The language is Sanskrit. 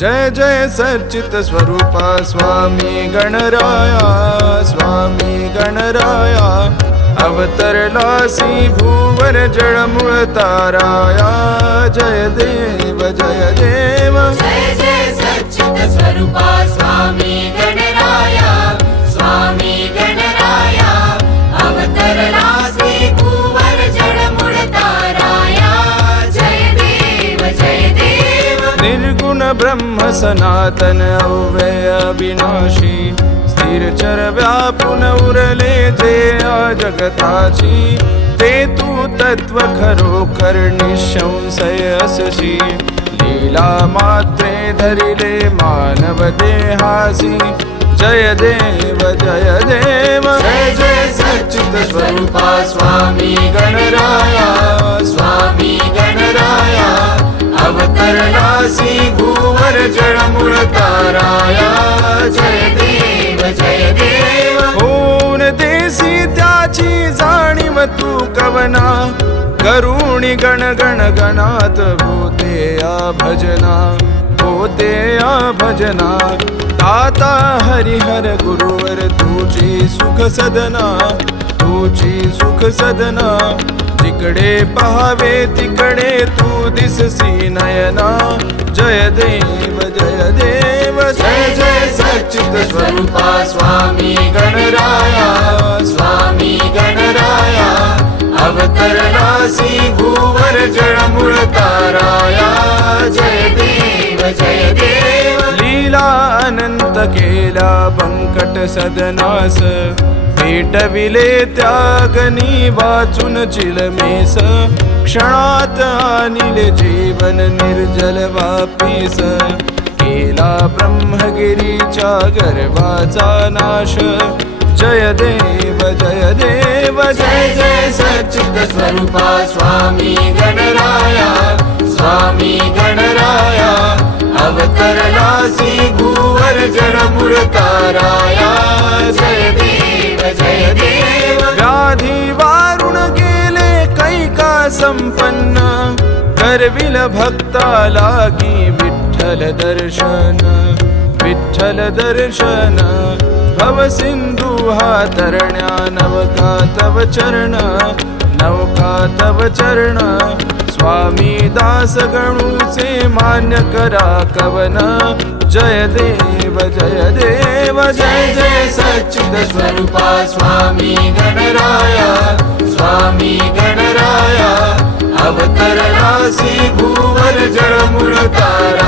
जय जय सच्चित स्वरूपा स्वामी गणराया स्वामी गणराया। अवतरलासी भूवर जळमुळ ताराया। जय देव जय देव। जय जय सच्चित स्वरूपा स्वामी ब्रह्म सनातन अव्यय अविनाशी। स्थिर चर व्यापुन उरले जे जगताची। ते तू असशी। लीला मात्रे धरिले मानव देहासी। जय देव जय देव। जय जय सच्चित स्वरूपा स्वामी गणराया चरणासी भूवर जडमुळ ताराया. जय देव जय देव. होऊन देसी त्याची जाणीव तू कवना. करुणी गण गण गणात भूते या भजना. होते या भजना. आता हरिहर गुरुवर तुझी सुख सदना. तुझी सुख सदना. जिकडे पहावे तिकडे तू दिससी नयना. जय देव जय देव जय जय सच्चित स्वरूपा स्वामी गणराया स्वामी गणराया. अवतरलासी भूवर जळमुळ ताराया. जय देव जय देव. लीला अनंत केला बंकट सदनास. पेटविले त्यागनी वाचून चिलमेस. क्षणात आणिले जीवन निर्जल वापीस. केला ब्रह्मगिरीच्या गर्भाचा नाश. जय देव जय देव जय जय सच्चित स्वरूपा स्वामी गणराया. स्वामी गणराया अवतरलासी भूवर जडमुळ ताराया जय संपन्न करविल भक्ताला की विठ्ठल दर्शन विठ्ठल दर्शन। भव सिंधू हा तरण्या नवका तव चरण नवका तव चरण। स्वामी दास गणूचे मान्य करा कवन। जय देव जय देव जय जय सच्चित स्वरूपा स्वामी गणराया स्वामी गणराया murmurar